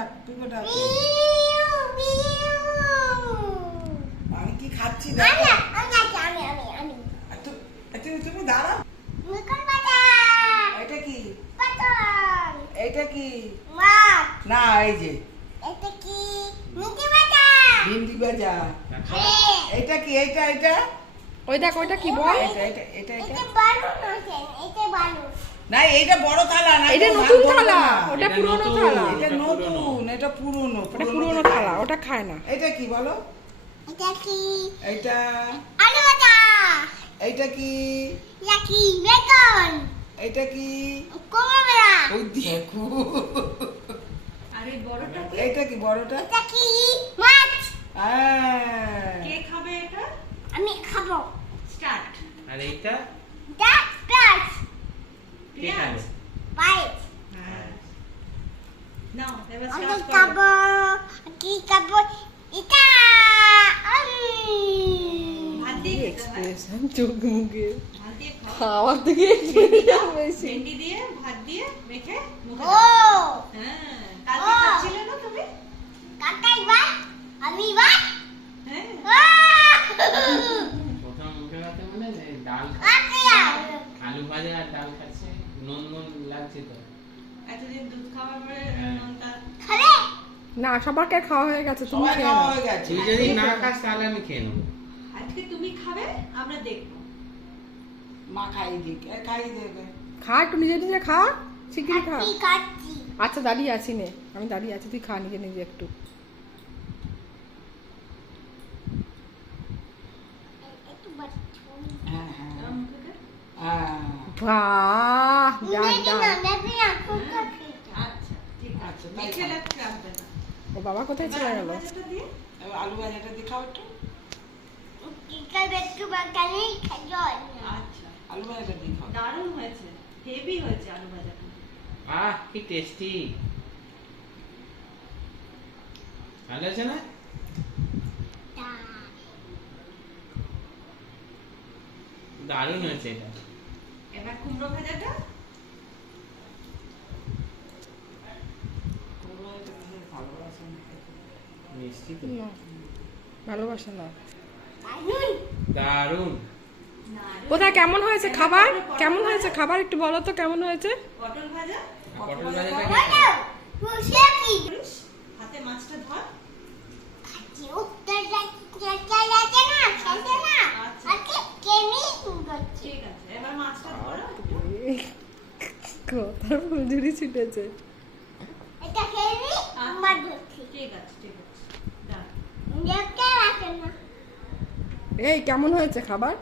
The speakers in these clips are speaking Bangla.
ডাক পিকো ডাক আমি কি খাচ্ছি তুমি দাঁড়াও। এটা কি? এটা কি? না এই যে। এটা কি? ভিন্ডি ভাজা এটা কি? এটা এটা? ওই দেখ ওইটা কি বল? এটা এটা এটা এটা? বালু এটা বালু না এইটা বড় থালা না এটা নতুন থালা ওটা পুরনো থালা। এটা এটা নতুন এটা পুরনো ওটা পুরনো থালা। ওটা খায় না। এটা কি বলো? এটা কি? এটা? আলু কি? এটা কি? বেকন এটা কি? ওই দেখো। আরে বড়টা কি? এইটা কি বড়টা? এটা কি? মাছ হ্যাঁ। কে খাবে এটা আমি খাব স্টার্ট আর এইটা এটা পেঁয়াজ আমি স্টার্ট করো। খাব কি খাব? এটা উম। ভাত দিয়ে এক্সপ্রেশন চোখ মুখে। ভাত দিয়ে খাও। খাওয়ার থেকে বেশি। দিয়ে ভাত দিয়ে মেখে মুখে হ্যাঁ কালকে খাচ্ছিলে না তুমি? কাকাই ভাত আমি ভাত হ্যাঁ। প্রথম মুখে ভাতে মানে ডাল আলু ভাজা আর ডাল খাচ্ছে নুন নুন লাগছে তো। এতদিন দুধ খাওয়ার পরে হ্যাঁ। নোনতা খাবে না সবারকে খাওয়া হয়ে গেছে তুমি খেয়ে খাওয়া নাও। হয়ে গেছে। তুই যদি না খাস তাহলে আমি খেয়ে নেব। আজকে তুমি খাবে আমরা দেখব। মা খাই দিক এ খাই দেবে। খা একটু নিজে নিজে খা শিগগিরি খা। খাচ্ছি খাচ্ছি আচ্ছা দাঁড়িয়ে আছি নে আমি দাঁড়িয়ে আছি তুই খা নিজে নিজে একটু। একটু বাচ্চা হ্যাঁ। হ্যাঁ। বাহ আচ্ছা ও বাবা কোথায় চলে আলু গেল? আলু ভাজাটা দিয়ে খাও একটু। আচ্ছা আলু ভাজাটা দিয়ে খাও। দারুণ হয়েছে হেভি হয়েছে আলু ভাজাটা। আহ কি টেস্টি ভালো আছে না? দারুণ। হয়েছে। এটা এবার কুমড়ো ভাজাটা। ভালোবাসে না। কোথায় কেমন হয়েছে খাবার? কেমন হয়েছে খাবার? একটু বলো তো কেমন হয়েছে? পটল ভাজা? পটল ভাজাটা কে বলো খাবে? খুশি কি করিস হাতে মাছটা ধর খাচ্ছি উত্তর যাচ্ছে না খেতে না আচ্ছা। আজকে কেমি করছি ঠিক আছে এবার মাছটা ধরো কথার ফুলঝুরি ছিটেছে। এটা কেমি আমার ধরছি। ঠিক আছে ঠিক আছে। দাও। দেখতে রাখে না। এই কেমন হয়েছে খাবার?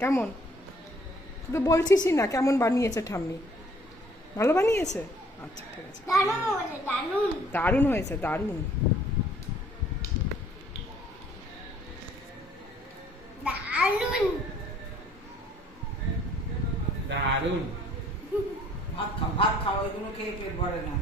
কেমন? তুই তো বলছিসই না কেমন বানিয়েছে ঠাম্মি? ভালো বানিয়েছে? আচ্ছা ঠিক আছে। দারুণ হয়েছে দারুণ। লাগেও ভাত খাও ভাত খাও এগুলো খেয়ে পেট ভরে না।